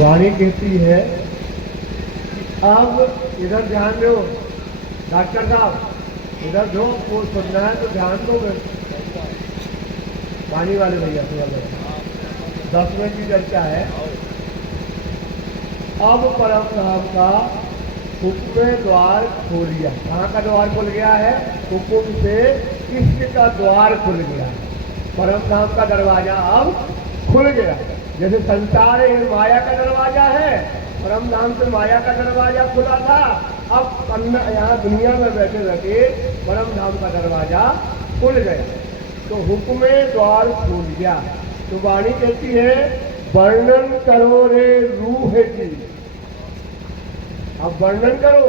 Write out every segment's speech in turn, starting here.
वाणी कहती है अब इधर ध्यान दो डॉक्टर साहब, इधर जो वो सुनना है तो ध्यान दो। वाणी वाले भैया थोड़ा 10 मिनट की चर्चा है। अब परम धाम का हुक्म द्वार खोल गया। कहाँ का द्वार खुल गया है? हुक्म से इष्ट का द्वार खुल गया है। परम धाम का दरवाजा अब खुल गया। जैसे संसार है माया का दरवाजा है, परम धाम से माया का दरवाजा खुला था। अब यहाँ दुनिया में बैठे बैठे परम धाम का दरवाजा खुल गया, तो हुक्म द्वार खुल गया। तो वाणी कहती है वर्णन करो रे रूह की। अब वर्णन करो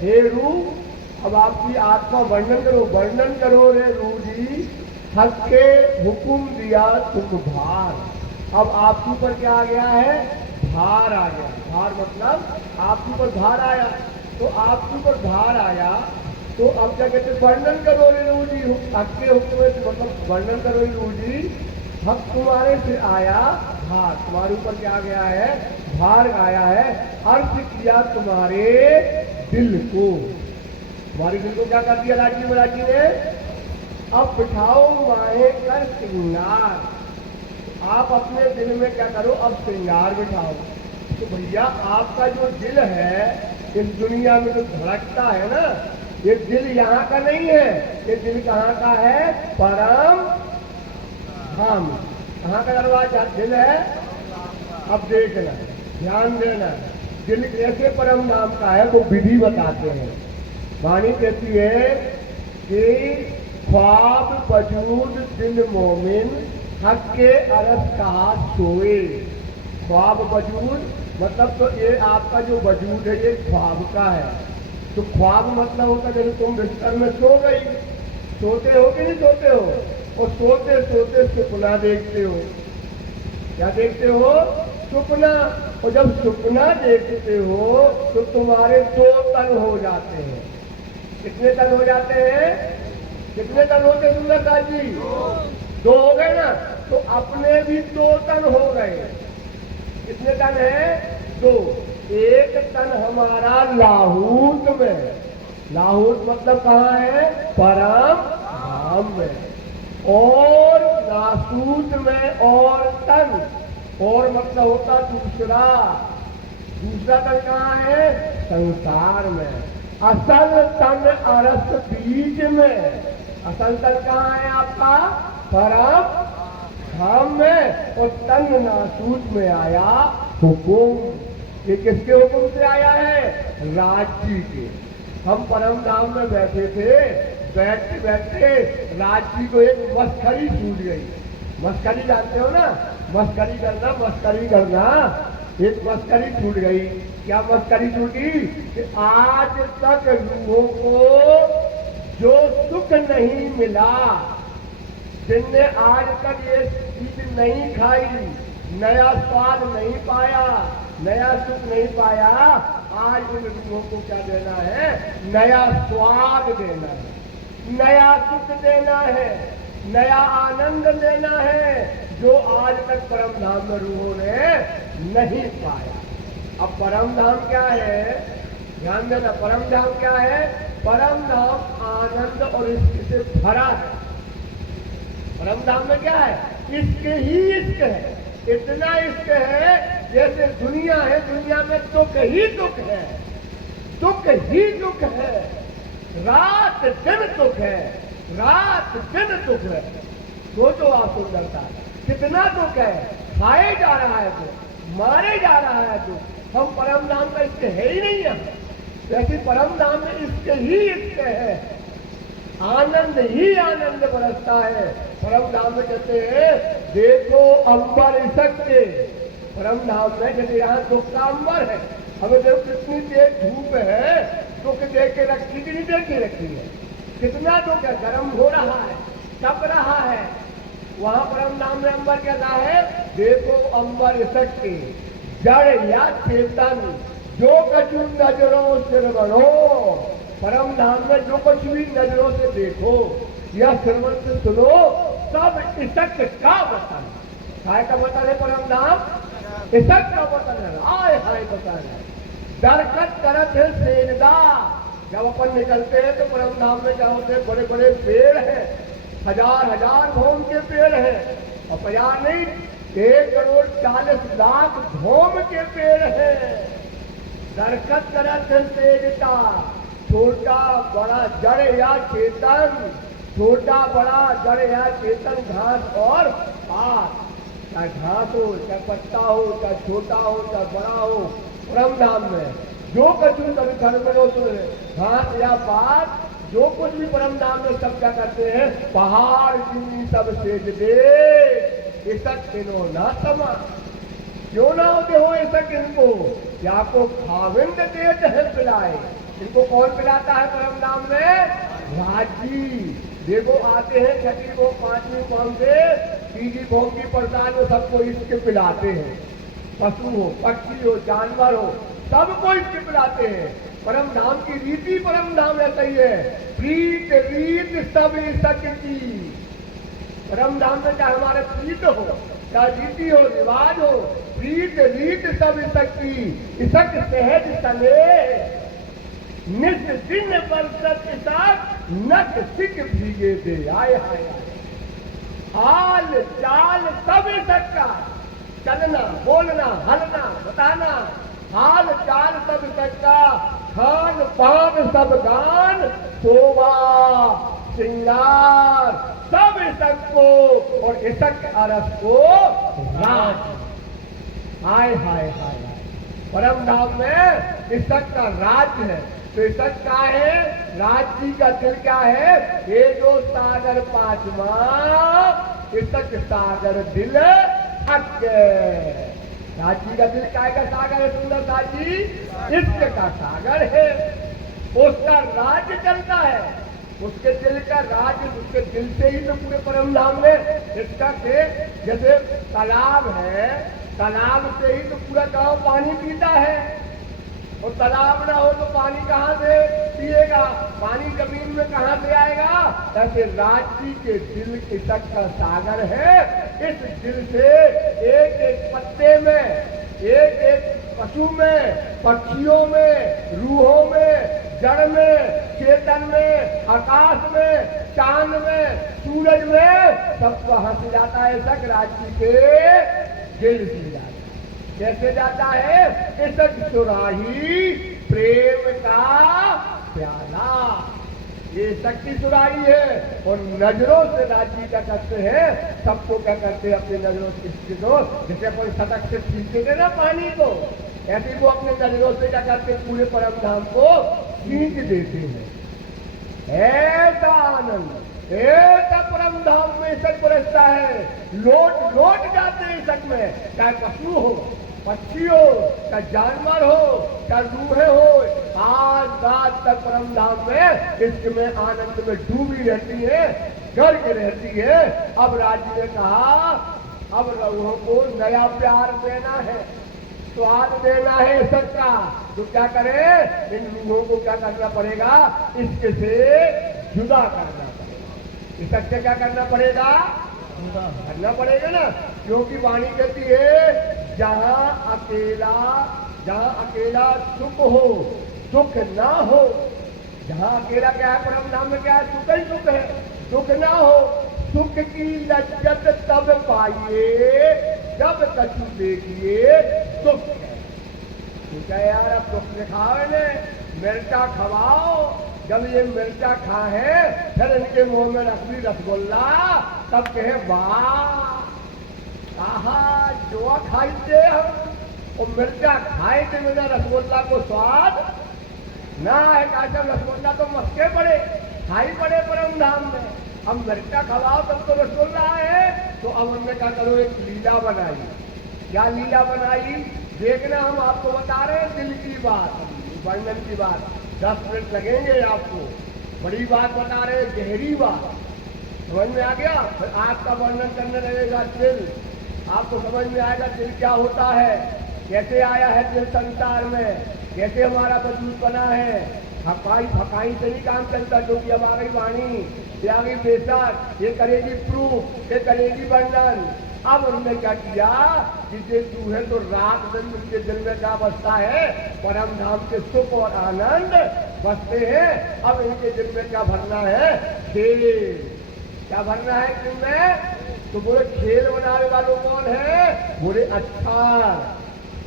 हे रूह, अब आपकी आत्मा वर्णन करो। वर्णन करो रे रूह जी, हक के हुक्म दिया तुम भार। अब आपके ऊपर क्या आ गया है? भार आ गया। भार मतलब आपके ऊपर भार आया। तो आपके ऊपर भार आया तो अब क्या कहते? वर्णन करो रे रूह जी, हक के हुक्म मतलब वर्णन करो रे रूह जी, हक तुम्हारे से आया भार। तुम्हारे ऊपर क्या आ गया है? भार आया है। अर्थ किया तुम्हारे दिल को। तुम्हारे दिल को क्या कर दिया राजी महाराजी ने? अब बिठाओ माहे कर श्रृंगार। आप अपने दिल में क्या करो? अब श्रृंगार बिठाओ। तो भैया आपका जो दिल है इस दुनिया में जो धड़कता है ना, ये दिल यहाँ का नहीं है। ये दिल कहाँ का है? परम धाम। कहाँ का दरवाजा दिल है? अब देखना, ध्यान देना, दिल कैसे परम धाम का है वो विधि बताते हैं। वाणी कहती है कि ख्वाब वजूद दिल मोमिन, हक के अरस कहा सोए। ख्वाब वजूद मतलब तो ये आपका जो वजूद है ये ख्वाब का है। तो ख्वाब मतलब होता है जैसे तुम बिस्तर में सो गई, सोते हो कि नहीं सोते हो? और सोते सोते सुपना देखते हो। क्या देखते हो? सुपना। और जब सुपना देखते हो तो तुम्हारे 2 तन हो जाते हैं। कितने तन हो जाते हैं? कितने तन होते सुंदरदास जी? 2 हो गए ना। तो अपने भी 2 तन हो गए। कितने तन है? 2। एक तन हमारा लाहूत में। लाहूत मतलब कहाँ है? परम धाम में। और नासूत में और तन, और मतलब होता दूसरा। दूसरा तन कहाँ है? संसार में। असल तन अरस बीज में। असल तन कहाँ है आपका? परम धाम में। और तन नासूत में आया हुकुम। ये किसके हुक्म से आया है? राजी के। हम परम धाम में बैठे थे, बैठते बैठते राजी को एक मस्करी छूट गई। मस्करी जानते हो ना? मस्करी करना, मस्करी करना। एक मस्करी छूट गई। क्या मस्करी छूटी? कि आज तक रूहों को जो सुख नहीं मिला, जिनने आज तक ये चीज नहीं खाई, नया स्वाद नहीं पाया, नया सुख नहीं पाया, आज उन रूहों को क्या देना है? नया स्वाद देना है, नया सुख देना है, नया आनंद देना है, जो आज तक परम धाम में रूहों ने नहीं पाया। अब परम धाम क्या है? ध्यान देना, परम धाम क्या है? परम धाम आनंद और इश्क से भरा है। परम धाम में क्या है? इश्क ही इश्क है। इतना इश्क है जैसे दुनिया है, दुनिया में दुख ही दुख है, दुख ही दुख है, रात दिन दुख है, रात दिन दुख है। सोचो आप सुंदरता, कितना दुख है। खाए जा रहा है दुख, मारे जा रहा है दुख। हम परम धाम का इश्क है ही नहीं है। जैसे परम धाम में इश्क ही इश्क है, आनंद ही आनंद बरसता है। परम धाम में कहते हैं देखो अंबर इसक के। परम धाम में जैसे यहाँ दुख का अंबर है, हमें देखो कितनी तेज धूप है, दुख देख के रखी कि नहीं देख के रखी है? कितना दुख है, गर्म हो रहा है, तप रहा है। वहां परम धाम में अंबर कहता है देखो अंबर इसक के, जड़ या चेतन जो कछु नजरों से बनो। परम धाम में जो कुछ भी नजरों से देखो या श्रवण से सुनो, सब इसक का वतन। काय का वतन है परम धाम? इसक का वतन है, आय हाय वतन है। दरकत करत है सेनदा। जब अपन निकलते हैं तो परम धाम में क्या होते हैं, बड़े बड़े पेड़ हैं, हजार हजार भौम के पेड़ हैं, और 50 नहीं 1,40,00,000 भौम के पेड़ हैं। दरकत करत है सेनदा, छोटा बड़ा जड़ या चेतन, छोटा बड़ा जड़ या चेतन, घास और पात, चाहे घास हो, चाहे पत्ता हो, चाहे छोटा हो, चाहे बड़ा हो, परम धाम में जो कछु कभी घर में हो, घास या पात, जो कुछ भी परम धाम में सब क्या करते हैं, पहाड़ चुनी सब सेज दे, इसक इनो ना समा। क्यों ना होते हो इसक इनको, या को खाविंद देत है पिलाए। इनको कौन पिलाता है परम धाम में? राजी। देखो आते हैं छठी को 5वीं भौम से 3वीं भौम की प्रसाद में सबको इसके पिलाते हैं, पशु हो, पक्षी हो, जानवर हो, सबको इसके पिलाते हैं। परम धाम की रीति, परम धाम ऐसा ही है, प्रीत रीत सब इसक की। परम धाम में चाहे हमारे प्रीत हो, चाहे रीति हो, रिवाज हो, प्रीत रीत सब इसक की। इसक सहज सले निज दिन बरसत इसक, नक सिक भीगे दे। आय हाय हाल चाल सब इसक का, चलना बोलना हलना बताना, हाल चाल सब इसक का, खान पान सब गान, शोभा श्रृंगार सब इसक को, और इसक अरस को राज। हाय हाय हाय, परम धाम में इसक का राज है। तो इसक का है, राज्य का दिल क्या है? ये जो सागर 5वां, इसक सागर दिल हक। राज्य का दिल काय का सागर है? सुंदर साजी इश्क का सागर है। उसका राज्य चलता है, उसके दिल का राज्य, उसके दिल से ही तो पूरे परम धाम में इसका से, जैसे तालाब है, तालाब से ही तो पूरा गांव पानी पीता है, और तालाब ना हो तो पानी कहाँ से पिएगा, पानी जमीन में कहाँ से आएगा? ऐसे राज्य के दिल इसक का सागर है। इस दिल से एक एक पत्ते में, एक एक पशु में, पक्षियों में, रूहों में, जड़ में, चेतन में, आकाश में, चांद में, सूरज में, सबको हंस जाता है इसक राज्य के दिल से जाता है। कैसे जाता है? इसक सुराही प्रेम का प्याला, ये शक्ति सुराही है। और नजरों से राज्य क्या करते हैं, सबको क्या करते हैं, अपनी नजरों से इसके दो, जैसे अपन सटक से खींचते थे ना पानी को, ऐसे वो अपने नजरों से क्या करते, पूरे परम धाम को खींच देते हैं। ऐसा आनंद, ऐसा परम धाम में इसक बरसता है, लोट लोट जाते हैं इसक में, चाहे पशु हो, पक्षी हो, चाहे जानवर हो, चाहे रूहें हो, आज रात तक परम धाम में इसमें आनंद में डूबी रहती है, गर्क रहती है। अब राज्य ने कहा, अब रूहों को नया प्यार देना है, स्वाद देना है इसक का, तो क्या करे? इन रूहों को क्या करना पड़ेगा? इसके से जुदा करना पड़ेगा। इसक से क्या करना पड़ेगा? जुदा करना पड़ेगा ना, क्योंकि वाणी कहती है, जहां अकेला सुख हो, दुख ना हो। जहां अकेला क्या है परम धाम में? क्या है? सुख ही सुख है, दुख ना हो। सुख की लज्जत तब पाइए जब कछु देखिए सुख है। ठीक है यार, अब दुख खाओ ने, मिर्चा खवाओ, जब ये मिर्चा खाए फिर इनके मुंह में रखली रसगुल्ला, तब कहे वाह आहा जो खाइते हम, और मिर्चा खाए थे बिना रसगुल्ला को स्वाद ना है। काशा रसगुल्ला तो मस्के पड़े, खाई पड़े परम धाम में, हम मिर्चा खवाओ तब तो रसगुल्ला है। तो अब हमने क्या करो, एक लीला बनाई। क्या लीला बनाई? देखना, हम आपको बता रहे हैं दिल की बात, वर्णन की बात, 10 मिनट लगेंगे आपको, बड़ी बात बता रहे हैं, गहरी बात। समझ में आ गया? फिर आपका वर्णन करने लगेगा दिल, आपको समझ में आएगा दिल क्या होता है, कैसे आया है दिल संसार में, कैसे हमारा वजूद बना है। हकाई फकाई से नहीं काम चलता, जो कि अब आ गई वाणी, ये आ गई बेशक, ये करेगी प्रूफ, ये करेगी वर्णन। अब उन्होंने क्या किया कि ये चूहे तो रात दिन उनके दिल में क्या बसता है, परम धाम के सुख और आनंद बसते हैं। अब इनके दिल में क्या भरना है, खेल। क्या भरना है इनमें? तो बोले खेल बनाने वालों कौन है? बोले अच्छा।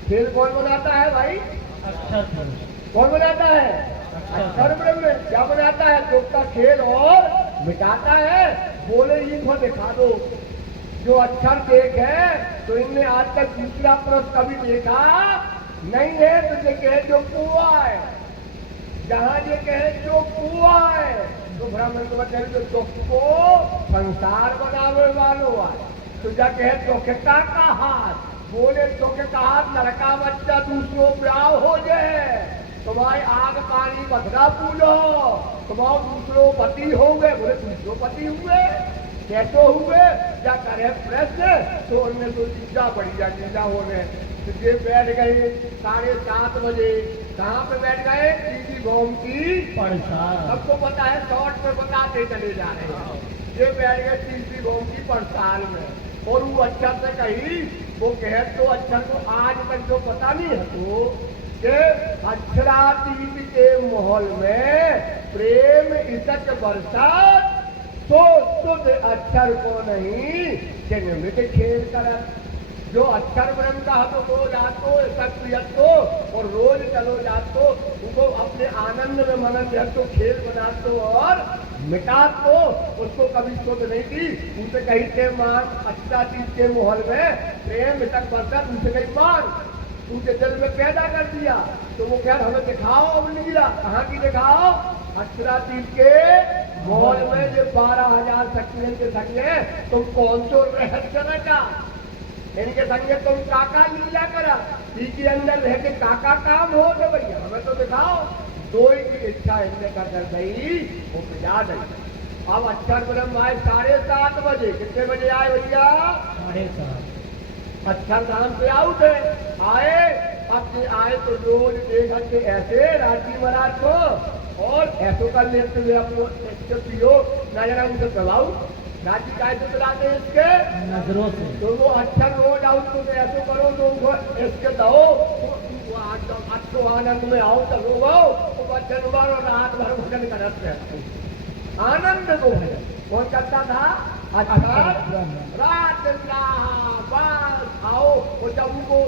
खेल कौन बनाता है भाई? अच्छा कौन बनाता है? अक्षर ब्रह्म। क्या बनाता है? दुख का खेल और मिटाता है। बोले इनको दिखा दो जो अक्षर देख है। तो इनने आज तक दूसरा पुरुष कभी देखा नहीं है। तो ये कहे जो कुआ है, जहां ये कहे जो कुआ है, तो ब्राह्मण को बताए जो दुख को संसार बनावे वालों है। तो जा कहे दुख का हाथ। बोले दुख का हाथ लड़का बच्चा दूसरों ब्याह हो जाए, तुम्हारे आग पानी बदला पूलो, तुम्हारे दूसरों पति हो गए। बोले दूसरों पति हुए कैसे हुए? क्या करे प्रश्न? तो उनमें तो लीजा पड़ी जा लीजा होने। तो ये बैठ गए 7:30 बजे। कहाँ पे बैठ गए? टीवी गोम की परसाल। सबको पता है, शॉर्ट में बताते चले जा रहे हैं। ये बैठ गए टीवी गोम की परसाल में। और वो अक्षर से कही, वो कहे तो अक्षर को आज तक जो पता नहीं है तो कि अक्षरातीत के माहौल में प्रेम इतक बरसात तो शुद्ध अक्षर को नहीं कि निमित खेल कर। जो अक्षर ब्रह्म का तो रोज आतो सक्रियतो और रोज चलो जातो, उनको अपने आनंद में मनन तो खेल बनातो और मिटा तो उसको कभी शुद्ध नहीं की। उनसे कही थे मान अच्छा चीज के माहौल में प्रेम तक बरसा, उनसे कही मान उनके दिल में पैदा कर दिया। तो वो क्या हमें दिखाओ अब लीला। कहाँ की दिखाओ? अक्षरातीत के माहौल में ये 12,000 शक्तियों के संगे तुम कौन सो रहस्य रचा, इनके संगे तुम काका लीला करा, इनके अंदर रह के काका काम हो गए भैया हमें तो दिखाओ। दो ही की इच्छा इनने कर गई, वो प्रजा गई। अब अक्षर ब्रह्म आए 7:30 बजे। कितने बजे आए भैया? 7:30। अक्षर धाम से आउट आए। अब ये आए तो रोज एक घंटे ऐसे राजी महाराज को और ऐसो कर लेते हुए अपने इसके पियो नजर उनसे दबाऊ। राजी काय से चलाते इसके नजरों से। तो वो अक्षर रोज आउट तो ऐसो करो तो उनको इसके दो अच्छो आनंद में आओ चलो तो भजन भर और रात भर भजन करते हैं। आनंद को है कौन करता था? अक्षर रात बस आओ। और जब उनको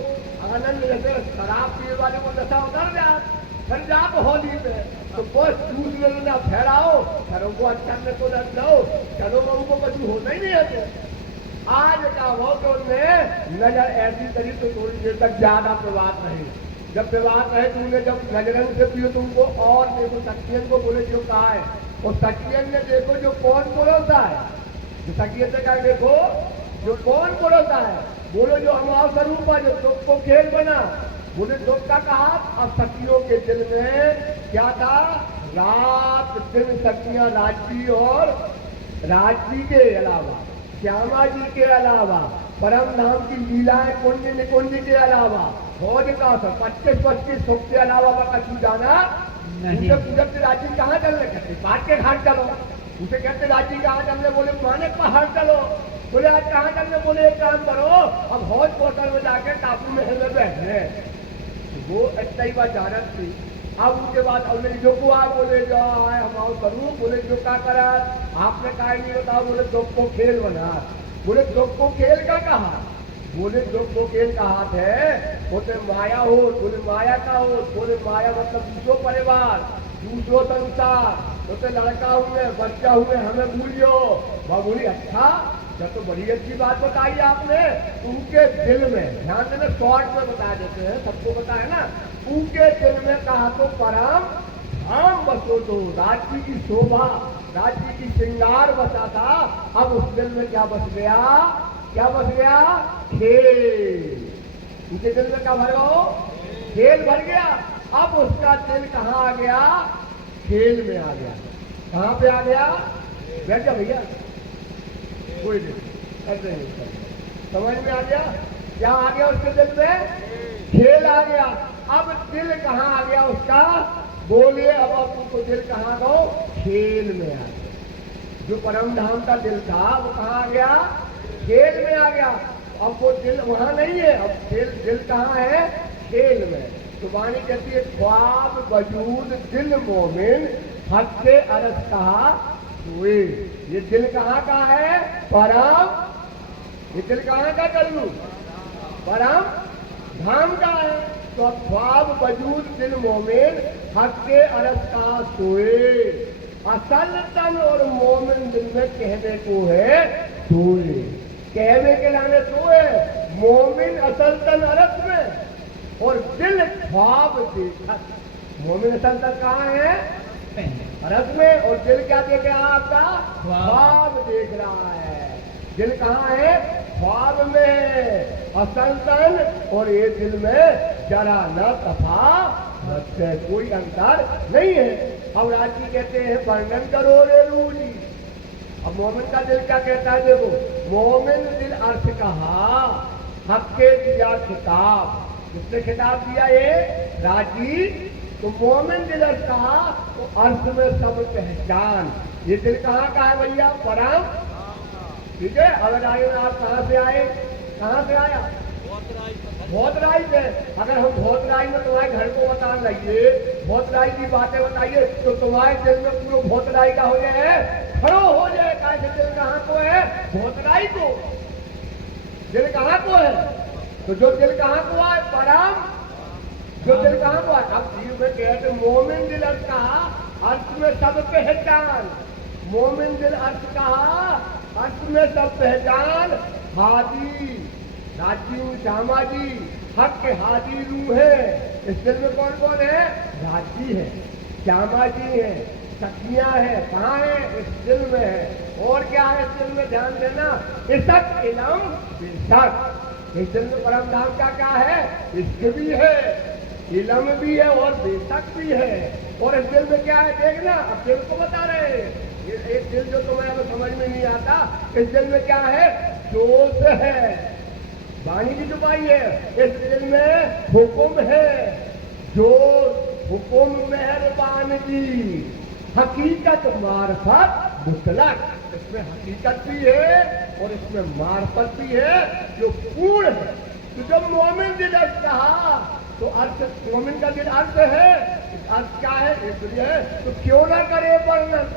आनंद जैसे शराब पीने वाले को नशा उतर जाए फिर जाप होली पे तो बस दूसरे ना फैलाओ घरों को अच्छा में को न लो घरों में उनको कभी होना ही नहीं है। तो आज का हो तो उनमें नजर ऐसी करी तो थोड़ी देर तक ज्यादा प्रभात नहीं। जब प्रभात है तो उन्हें जब नजरन से पियो तो उनको और देखो सखियन को बोले जो कहा है और सखियन ने देखो जो कौन परोसा है। जो सखियन से कहा देखो जो कौन परोसा है। बोलो जो हमारा स्वरूप है जो दुख को खेल बना। बोले दुख का कहा। अब सखियों के दिल में क्या था? रात दिन सखियां राजी और राजी के अलावा श्यामा जी के अलावा परम धाम की लीलाएं कुंज निकुंज के अलावा फौज का 25-25 सुख के अलावा कछु जाना नहीं। पूजक राजी कहाँ चलने कहते? पाट के घाट चलो। उसे कहते राजी कहाँ चलने? बोले मानक पहाड़ चलो। बोले आज कहाँ चलने? बोले एक काम करो अब हौज पोर्टल में जाके टापू महल में बैठे। वो इतना ही बात जानत थी। अब उसके बाद हमने जो को आ बोले जो आए हमारे स्वरूप। बोले जो क्या करा आपने कहा नहीं बताओ। बोले दुख को खेल बना। बोले दुख को खेल का कहा। बोले दुख को खेल का हाथ है बोले माया हो। बोले माया का हो। बोले माया मतलब दूसरो परिवार दूसरो संसार। बोले लड़का हुए बच्चा हुए हमें भूलियो। बोली अच्छा जब तो बड़ी अच्छी बात बताई आपने। उनके दिल में ध्यान देना शॉर्ट में बता देते हैं सबको पता है ना। उनके दिल में कहा तो परम धाम बसो तो राज्य की शोभा राज्य की श्रृंगार बसा था। अब उस दिल में क्या बस गया? क्या बस गया? खेल। उनके दिल में क्या भर गया? खेल भर गया। अब उसका दिल कहाँ आ गया? खेल में आ गया। कहाँ पे आ गया? बैठ जा भैया कोई नहीं ऐसे नहीं। समझ में आ गया? क्या आ गया उसके दिल में? खेल आ गया। अब दिल कहाँ आ गया उसका? बोलिए अब आपको दिल कहाँ गो? खेल में आ गया। जो परम धाम का दिल था वो कहाँ आ गया? खेल में आ गया। अब वो दिल वहां नहीं है, अब दिल कहाँ है? खेल में। तो वाणी कहती है ख्वाब वजूद दिल मोमिन हक के अरस कहा हुए। ये दिल कहाँ का है? परम। ये दिल कहाँ का कर लू? परम धाम का है। तो ख्वाब वजूद दिल मोमिन हक के अरस कहा सोए। असल तन और मोमिन दिल में कहने को है सोए। कहने के लाने सोए। मोमिन असल तन अरस में और दिल ख्वाब देखा। मोमिन असल तन कहाँ है? अरस में। और दिल क्या देख रहा है? आपका ख्वाब देख रहा है। दिल कहाँ है? ख्वाब में। असल तन और ये दिल में जरा न तफावत है, कोई अंतर नहीं है। अब राजी कहते हैं वर्णन करो रे रूली। अब मोमिन का दिल क्या कहता है? देखो, मोमिन दिल अर्थ कहा हक के दिया खिताब। किसने खिताब दिया? ये राजी। तो मोमिन दिल अर्थ कहा तो अर्थ में सब पहचान। ये दिल कहाँ का है भैया? परम। ठीक है। अगर आए आप कहाँ से आए? कहाँ से आया? भोतराई से। अगर हम भोतराई में तुम्हारे घर को बता लगे, भोतराई की बातें बताइए, तो तुम्हारे दिल में पूरा भोतराई का हो जाए, खड़ो हो जाए। कैसे दिल कहाँ को है? भोतराई को। दिल कहाँ को है? तो जो दिल कहाँ को है? परम। जो दिल कहाँ को है? अब जीव में कहते मोमिन दिल अर्थ कहा अर्थ में सब पहचान। मोमिन दिल अर्थ कहा अर्थ में सब पहचान। हादी राजीव श्यामाजी हक के हादी रूह है। इस दिल में कौन कौन है? राजी है, श्यामा जी है, सखियां है। कहाँ है? इस दिल में है। और क्या है इस दिल में? ध्यान देना। इसक इलम बेशक। इस दिल में परम धाम का क्या है? इश्क भी है, इलम भी है और बेशक भी है। और इस दिल में क्या है? देखना, अब दिल को बता रहे हैं। ये एक दिल जो तुम्हें अगर समझ में नहीं आता, इस दिल में क्या है? जोश है। वाणी की छुपाई है। इस दिल में हुक्म है, जोश, हुक्म, मेहरबानगी, हकीकत, मार्फत, मुतलक। इसमें हकीकत भी है और इसमें मार्फत भी है जो पूर्ण है। तो जब मोमिन दिल अर्थ कहा तो अर्थ, मोमिन का दिल अर्थ है। अर्थ क्या है? इसलिए है। तो क्यों ना करे वर्णन?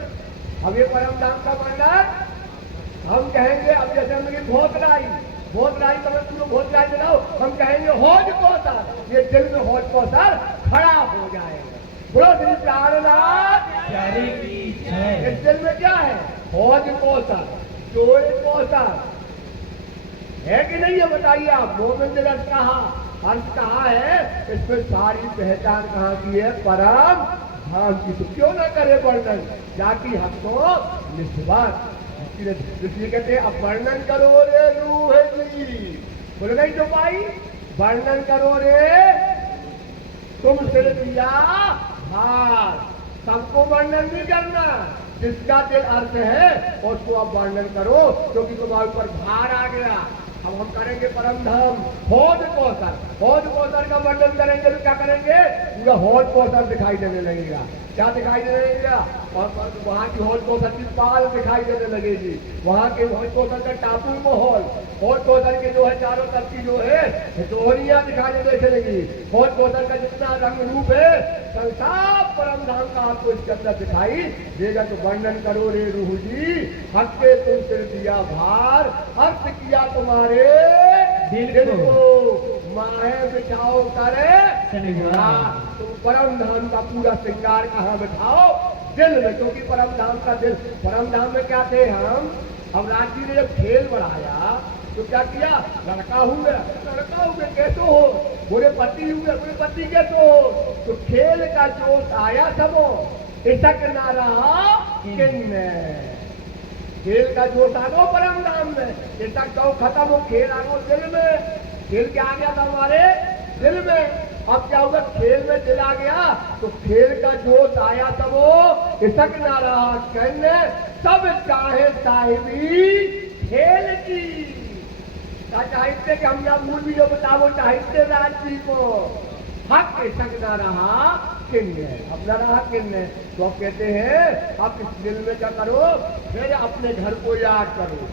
अब ये परम धाम का वर्णन हम कहेंगे। अब जैसे हमने भोतराई, भोतराई तो पूरा भोतराई दिलाओ, हम कहेंगे हौज कौसर। ये दिल में हौज कौसर खड़ा हो जाएगा। बोलो श्री प्राणनाथ प्यारे की जय। इस दिल में क्या है? हौज कौसर, जोड़ कौसर है कि नहीं है? बताइए आप। मोमिन दिल अर्थ कहाँ है? इसमें सारी पहचान कहाँ की है? परम धाम की। तो क्यों ना करे वर्णन? जाति हम तो निस्वार्थ। इसलिए कहते हैं अब वर्णन करो रे रूह जी। बोले नहीं जो पाई? वर्णन करो रे तुम सिर दिया भार। सबको वर्णन नहीं करना। जिसका दिल अर्थ है उसको अब वर्णन करो, क्योंकि तुम्हारे ऊपर भार आ गया। अब हम करेंगे परम धाम हौज कौसर। हौज कौसर का वर्णन करेंगे तो क्या करेंगे? पूरा हौज कौसर दिखाई देने लगेगा। क्या दिखाई देने लगेगा? और वहाँ की हौज कौसर की पाल दिखाई देने लगेगी। वहाँ के हौज कौसर का टापू माहौल, हौज कौसर के जो है चारों तरफ की जो है दोहरियां दिखाई देने लगेगी। हौज कौसर का जितना रंग रूप है संसार परम धाम का आपको इसके अंदर दिखाई देगा। तो वर्णन करो रे रूह जी, हक के तुम सिर दिया भार, अर्थ किया तुम्हारे दिल को, माहे बिठाओ करे तुम परम धाम का पूरा श्रृंगार कहाँ बिठाओ? दिल में। क्योंकि परम धाम का दिल, परम धाम में क्या थे हम? अब राज जी ने जब खेल बढ़ाया तो क्या किया? लड़का हुए, लड़का हुए कैसे हो? बोले पति हुए, बोले पति कैसे हो? तो खेल का जोश आया सबो, इसक ना रहा किन्ने। खेल का जोश आ गो परम धाम में, इसक तो खत्म हो, खेल आ गो दिल में। खेल क्या आ गया था हमारे दिल में। अब क्या होगा? खेल में दिल आ गया तो खेल का जोश आया सबो, इसक ना रहा किन्ने। सब चाहे साहिबी खेल की। साहित्य के हम ना मूल भी जो बताओ साहित्य राजवी को हक इसक ना रहा किन्ने। अब न रहा किन्ने तो अब कहते हैं अब इस दिल में क्या करो? फिर अपने घर को याद करो।